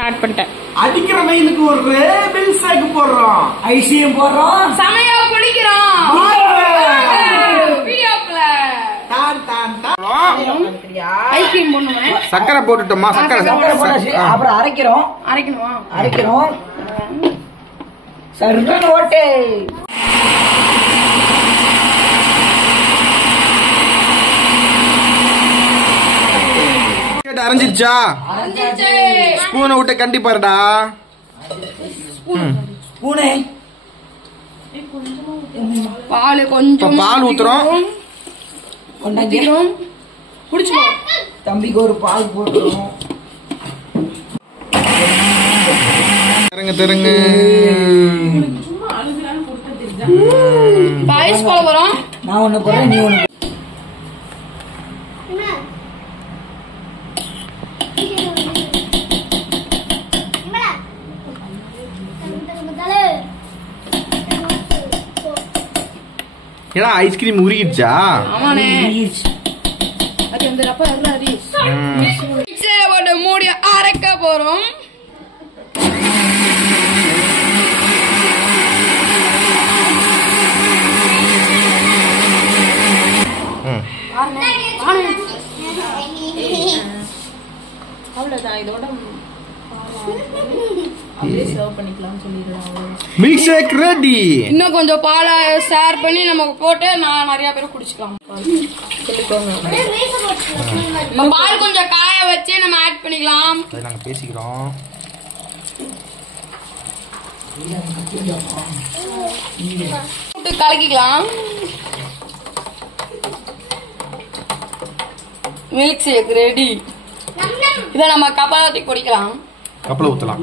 Start பண்ணிட்டேன். அடிக்கிற வெயிலுக்கு ஒரு மில்க் ஷேக் போடுறோம், ஐசிஎம் போடுறோம், சமையா குளிக்கிறோம். வீடியோக்குள்ள ஐஸ்கிரீம் போடணுமே. சக்கரை போட்டுட்டோமா? சக்கரை அப்புறம் அரைக்கிறோம் சர்வன் ஓட்டே. அரைஞ்சிருச்சா? ஸ்பூனை விட்டு கண்டிப்பாருடா. பூனை பால் கொஞ்சம் பால் ஊத்துறோம். குடிச்சுக்கோ. தம்பிக்கு ஒரு பால் போட்டுறோம். தருங்க பாயஸ் போட போறோம். நான் ஒண்ணு போடுறேன், நீ ஒண்ணு. ஏன்னா ஐஸ்கிரீம் உருகிடுச்சா? ஆமாண்ணே. அது அந்த ரப்ப அரி மிக்ஸில போட்டு மூடி அரைக்க போறோம். அவ்வளவுதான். இதோட அப்படியே சர்வ் பண்ணிக்கலாம் சொல்லிடுறோம். Milk shake ready. இன்னும் கொஞ்சம் பாலை ஷேர் பண்ணி நம்ம போட்டு நான் நிறைய பேர் குடிச்சுக்கலாம். பால் கொஞ்சம் காய வச்சு நம்ம ஆட் பண்ணிக்கலாம். நாங்க பேசிக்கிறோம். கலக்கிக்கலாம். Milk shake ready. இதை நம்ம கப்பலை ஊற்றி குடிக்கலாம். கப்பலை ஊத்தலாம்.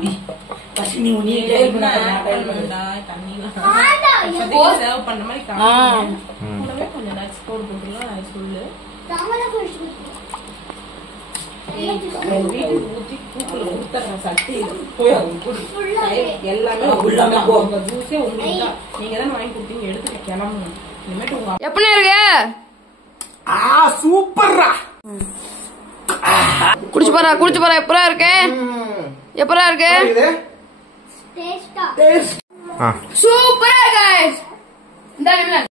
எப்படி இருக்கு? சூப்பர்ரா. குடிச்சு பாரு எப்பரா இருக்கு? எப்பரா இருக்கு? சூப்பரா guys.